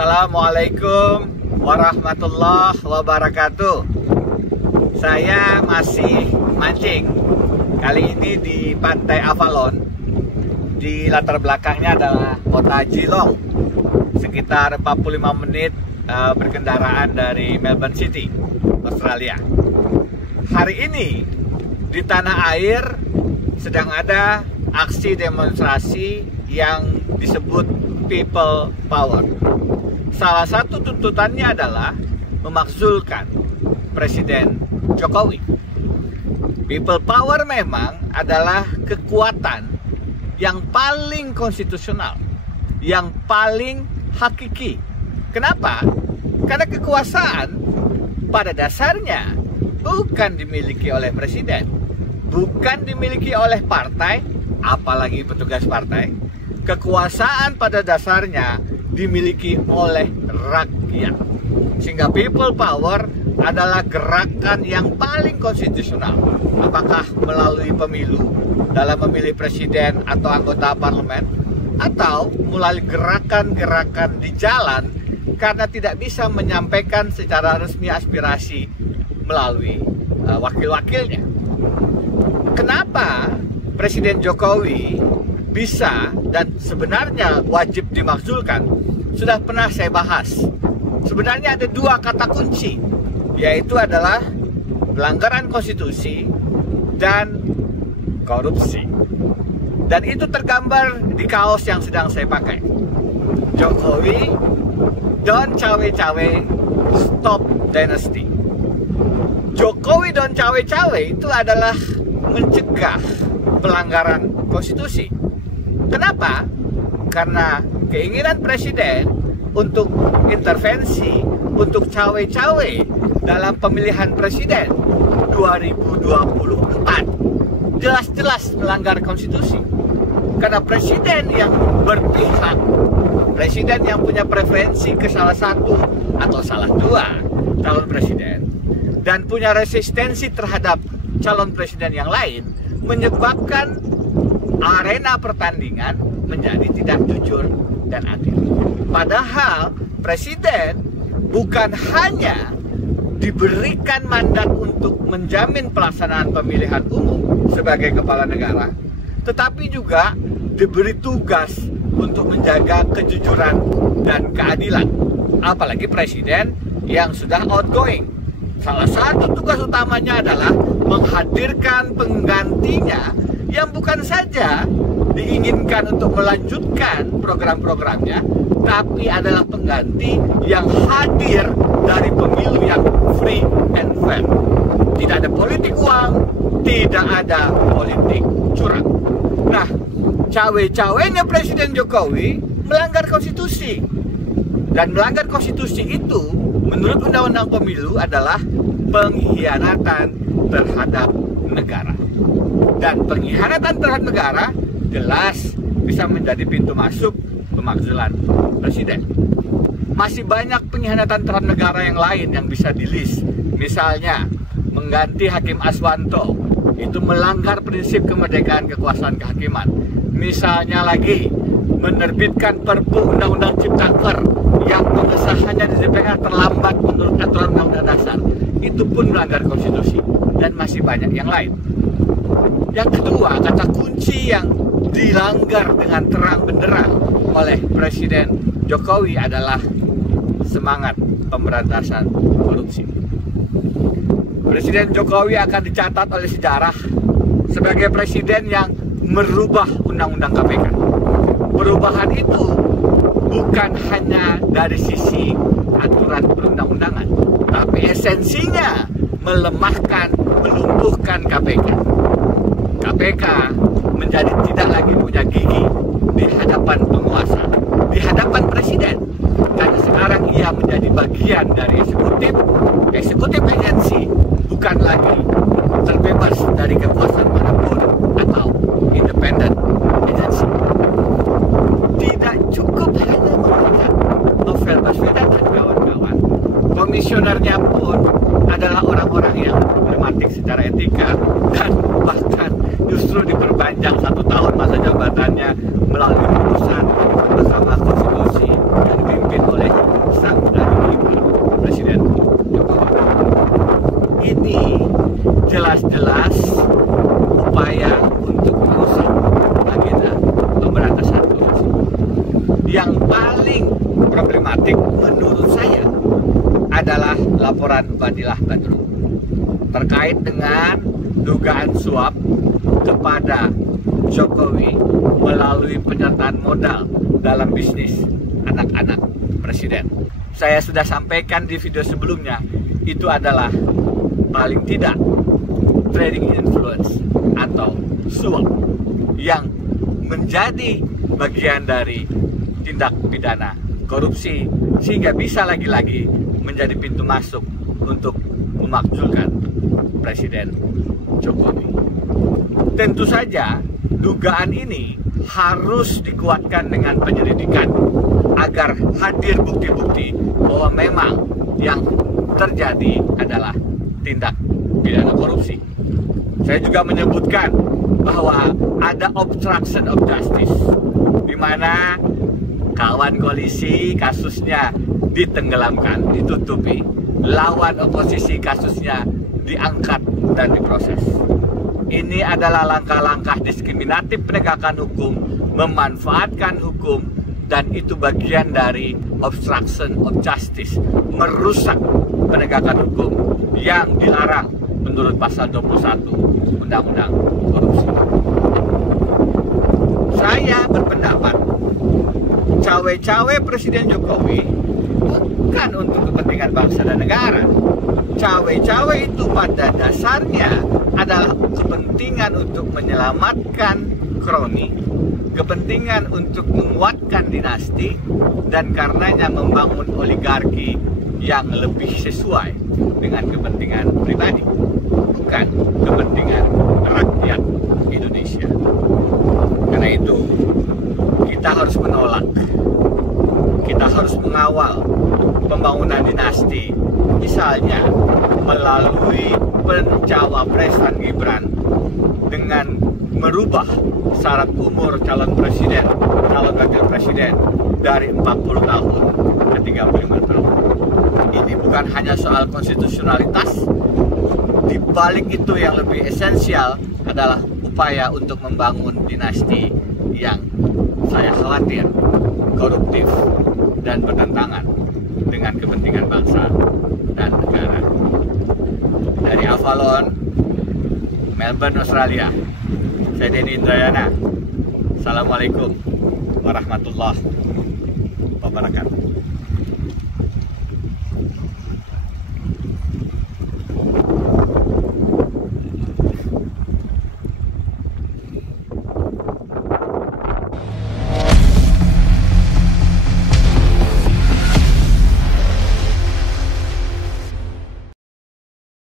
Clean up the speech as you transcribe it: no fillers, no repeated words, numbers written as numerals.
Assalamualaikum warahmatullahi wabarakatuh. Saya masih mancing. Kali ini di Pantai Avalon. Di latar belakangnya adalah kota Geelong. Sekitar 45 menit berkendaraan dari Melbourne City, Australia. Hari ini di tanah air sedang ada aksi demonstrasi yang disebut People Power. Salah satu tuntutannya adalah memakzulkan Presiden Jokowi. People Power memang adalah kekuatan yang paling konstitusional, yang paling hakiki. Kenapa? Karena kekuasaan pada dasarnya bukan dimiliki oleh presiden, bukan dimiliki oleh partai, apalagi petugas partai. Kekuasaan pada dasarnya dimiliki oleh rakyat. Sehingga People Power adalah gerakan yang paling konstitusional. Apakah melalui pemilu dalam memilih presiden atau anggota parlemen, atau melalui gerakan-gerakan di jalan karena tidak bisa menyampaikan secara resmi aspirasi melalui wakil-wakilnya. Kenapa Presiden Jokowi bisa dan sebenarnya wajib dimakzulkan? Sudah pernah saya bahas. Sebenarnya ada dua kata kunci, yaitu adalah pelanggaran konstitusi dan korupsi. Dan itu tergambar di kaos yang sedang saya pakai. Jokowi, don't cawe-cawe, stop dynasty. Jokowi don't cawe-cawe itu adalah mencegah pelanggaran konstitusi. Kenapa? Karena keinginan presiden untuk intervensi, untuk cawe-cawe dalam pemilihan presiden 2024 jelas-jelas melanggar konstitusi. Karena presiden yang berpihak, presiden yang punya preferensi ke salah satu atau salah dua calon presiden, dan punya resistensi terhadap calon presiden yang lain, menyebabkan arena pertandingan menjadi tidak jujur dan adil. Padahal presiden bukan hanya diberikan mandat untuk menjamin pelaksanaan pemilihan umum sebagai kepala negara, tetapi juga diberi tugas untuk menjaga kejujuran dan keadilan. Apalagi presiden yang sudah outgoing. Salah satu tugas utamanya adalah menghadirkan penggantinya yang bukan saja diinginkan untuk melanjutkan program-programnya, tapi adalah pengganti yang hadir dari pemilu yang free and fair. Tidak ada politik uang, tidak ada politik curang. Nah, cawe-cawenya Presiden Jokowi melanggar konstitusi. Dan melanggar konstitusi itu menurut Undang-Undang Pemilu adalah pengkhianatan terhadap negara. Dan pengkhianatan terhadap negara jelas bisa menjadi pintu masuk pemakzulan presiden. Masih banyak pengkhianatan terhadap negara yang lain yang bisa di-list. Misalnya, mengganti Hakim Aswanto, itu melanggar prinsip kemerdekaan kekuasaan kehakiman. Misalnya lagi, menerbitkan Perpu Undang-Undang Ciptaker yang pengesahannya di DPR terlambat menurut aturan Undang-Undang Dasar, itu pun melanggar konstitusi. Dan masih banyak yang lain. Yang kedua, kata kunci yang dilanggar dengan terang benderang oleh Presiden Jokowi adalah semangat pemberantasan korupsi. Presiden Jokowi akan dicatat oleh sejarah sebagai presiden yang merubah undang-undang KPK. Perubahan itu bukan hanya dari sisi aturan perundang-undangan, tapi esensinya melemahkan, melumpuhkan KPK. KPK menjadi tidak lagi punya gigi di hadapan penguasa, di hadapan presiden. Karena sekarang ia menjadi bagian dari eksekutif agensi, bukan lagi terbebas dari kekuasaan manapun atau independent agency. Tidak cukup hanya melihat Novel Baswedan dan kawan-kawan, komisionernya pun adalah orang-orang yang problematik secara etika, dan bahkan justru diperpanjang 1 tahun masa jabatannya melalui putusan Mahkamah Konstitusi yang dipimpin oleh laporan Fadilah Badrun terkait dengan dugaan suap kepada Jokowi melalui penyertaan modal dalam bisnis anak-anak presiden. Saya sudah sampaikan di video sebelumnya, itu adalah paling tidak trading influence atau suap yang menjadi bagian dari tindak pidana korupsi, sehingga bisa lagi-lagi menjadi pintu masuk untuk memakzulkan Presiden Jokowi. Tentu saja dugaan ini harus dikuatkan dengan penyelidikan agar hadir bukti-bukti bahwa memang yang terjadi adalah tindak pidana korupsi. Saya juga menyebutkan bahwa ada obstruction of justice, di mana kawan koalisi kasusnya ditenggelamkan, ditutupi, lawan oposisi kasusnya diangkat dan diproses. Ini adalah langkah-langkah diskriminatif penegakan hukum, memanfaatkan hukum, dan itu bagian dari obstruction of justice, merusak penegakan hukum yang dilarang menurut pasal 21 Undang-Undang Korupsi. Saya berpendapat cawe-cawe Presiden Jokowi bukan untuk kepentingan bangsa dan negara. Cawe-cawe itu pada dasarnya adalah kepentingan untuk menyelamatkan kroni, kepentingan untuk menguatkan dinasti, dan karenanya membangun oligarki yang lebih sesuai dengan kepentingan pribadi, bukan kepentingan rakyat Indonesia. Karena itu, kita harus menolak, kita harus mengawal pembangunan dinasti, misalnya melalui pencawapresan Gibran dengan merubah syarat umur calon presiden, calon wakil presiden dari 40 tahun ke 35 tahun. Ini bukan hanya soal konstitusionalitas, di balik itu yang lebih esensial adalah upaya untuk membangun dinasti yang saya khawatir koruptif dan bertentangan dengan kepentingan bangsa dan negara. Dari Avalon, Melbourne, Australia, saya Denny Indrayana. Assalamualaikum warahmatullahi wabarakatuh.